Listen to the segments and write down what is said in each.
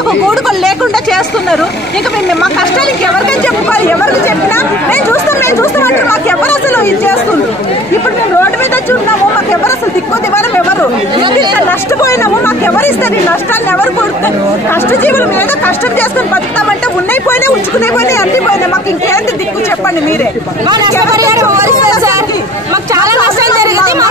ఒక గూడుకలు లేకుండా చేస్తున్నారు. ఇంకా మేము మా కష్టాలు ఇంకెవరికైనా చెప్పుకోవాలి. ఎవరికి చెప్పినా మేము చూస్తాం అంటే మాకు ఎవరు అసలు ఇది చేస్తుంది. ఇప్పుడు మేము రోడ్డు మీద వచ్చి ఉన్నాము, మాకు ఎవరు అసలు దిక్కు దివారం ఎవరు ఇంత నష్టపోయినాము, మాకు ఎవరు ఇస్తారు ఈ నష్టాన్ని? ఎవరు కొడుతారు? కష్టజీవులు మీద కష్టం చేసుకుని బతుకుతామంటే ఉన్నాయి పోయినాయి, ఉంచుకునే పోయినాయి, అన్ని పోయినాయి. మాకు ఇంకేంటి దిక్కు చెప్పండి మీరే. మాకు చాలా నష్టాలు జరిగింది. మా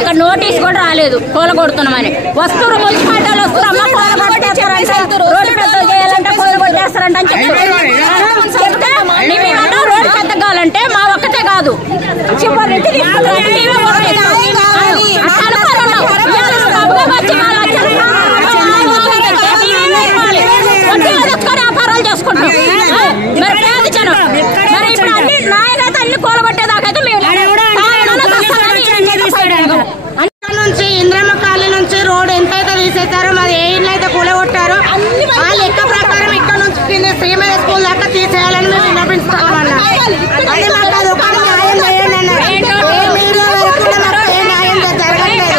ఒక నోటీస్ కూడా రాలేదు కోల కొడుతున్నామని. వస్తువులు మున్సిపాలిటీలు వస్తున్నామా రోడ్డు పెద్దలు చేయాలంటే కోల కొట్టేస్తారంట అని చెప్తే మేమేమన్నా రోడ్డు పెద్ద కావాలంటే మా ఒక్కటే కాదు వ్యాపారాలు చేసుకుంటాం. మరి పేద జనం మరి ఇప్పుడు అన్ని నాయనైతే అన్ని కోలగొట్టేదాకైతే మేము నుంచి ఇంద్రమ్మ కాలనీ నుంచి రోడ్ ఎంతైతే తీసేస్తారో మరి ఏ ఇల్లు అయితే కూలగొట్టారో ఆ లెక్క ప్రకారం ఇక్కడ నుంచి శ్రీమతి స్కూల్ దాకా తీసేయాలని మేము విన్నపించుకోవాలన్నా. అది మాకు అది ఒక న్యాయం చేయండి అన్నారు. ఏ న్యాయం జరగట్లేదు.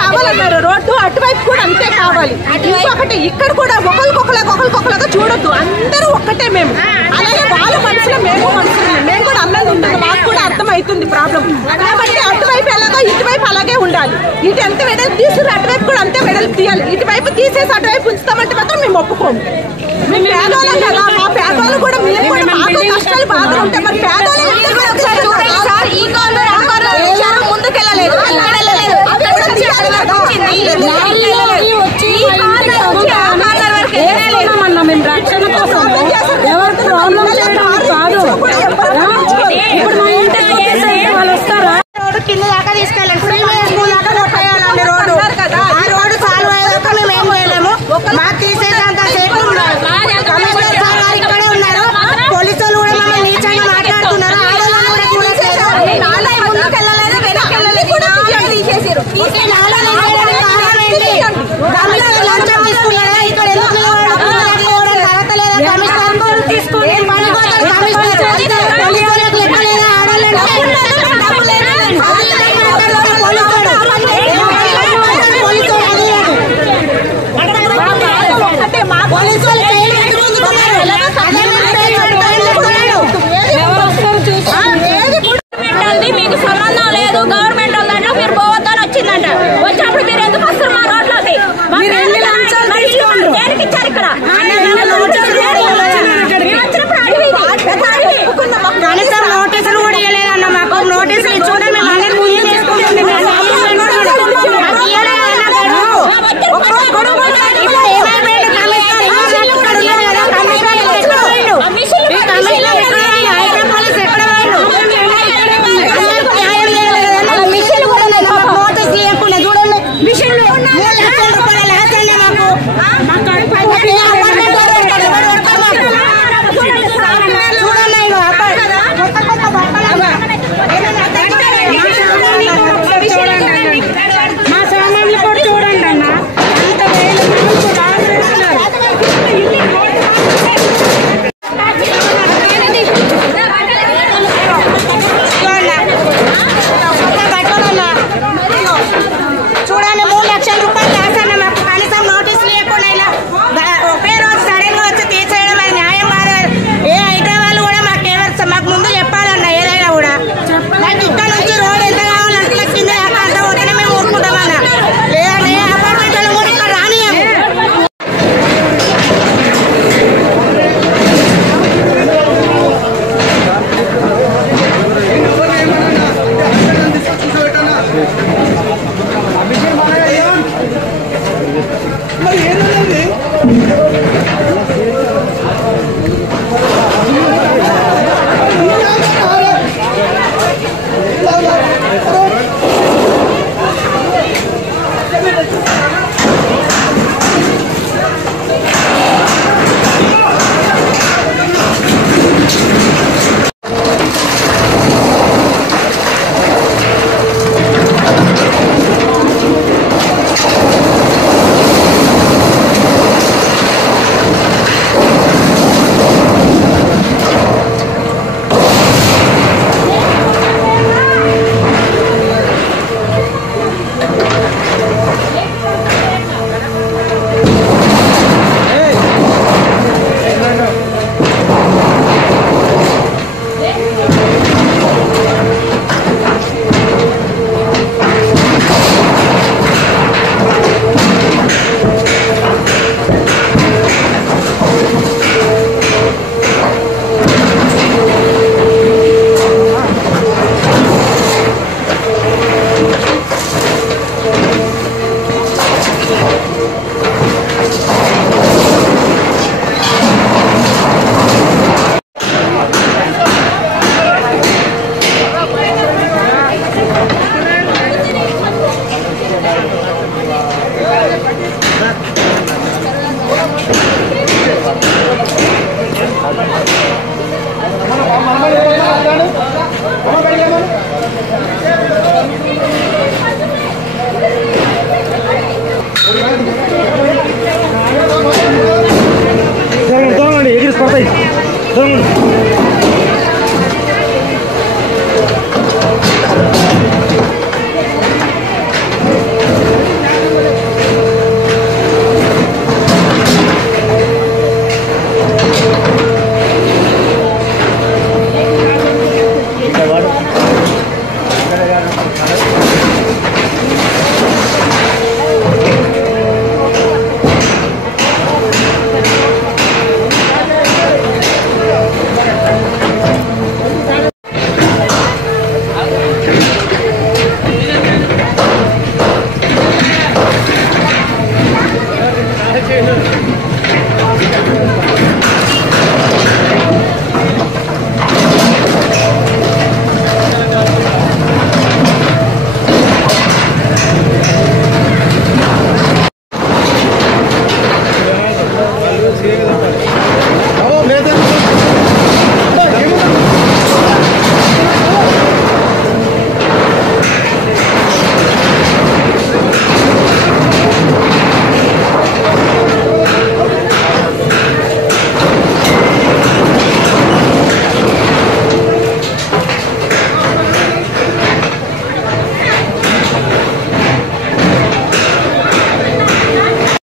కావాలన్నారు రోడ్డు అటువైపు కూడా అంతే కావాలి. ఇంకొకటి ఇక్కడ కూడా ఒకరికొకరుగా చూడొద్దు, అందరూ ఒక్కటే. మేము అలాగే వాళ్ళ మనసులో మేము కూడా అన్నది ఉంటుంది. మాకు కూడా అర్థమవుతుంది ప్రాబ్లం. కాబట్టి అటువైపు ఎలాగో ఇటువైపు అలాగే ఉండాలి. ఇటు ఎంత వెడల్పు తీసుకుని అటువైపు కూడా అంతే వెడల్పు తీయాలి. ఇటువైపు తీసేసి అటువైపు ఉంచుతామంటే మాత్రం మేము ఒప్పుకోము. మేము పేదవాళ్ళం కదా, మా పేదవాళ్ళు కూడా మేము కూడా మాకు కష్టాలు బాగా ఉంటాయి. మరి పేదవాళ్ళు ఈ కార్నర్ ముందుకెళ్ళలేదు, మేము రక్షణ కోసం ఎవరికి ప్రాబ్లం చేయడం కాదు. ఇప్పుడు మా ఇంటికి వాళ్ళు వస్తారా? రోడ్డు కింద దాకా తీసుకెళ్ళండి, శ్రీమతి స్కూల్ దాకా కొట్టేయాలండి. రోడ్డు ఆ రోడ్డు సాల్వ్ అయ్యేదాకా మేము ఏం చేయలేము. మాకు తీసేదంత సేపు కమిషనర్ సార్ గారు ఇక్కడే ఉన్నారు. పోలీసులు కూడా మమ్మల్ని నీచంగా మాట్లాడుతున్నారు. ఆడవాళ్ళు కూడా ముందుకెళ్ళలేదు, వెనకెళ్ళలేదు కూడా తీసేసారు. లంచం తీసుకున్నారా? ఇక్కడ ఎందుకు అర్హత లేదా? కమిషనర్ తీసుకుని మీకు సంబంధం లేదు.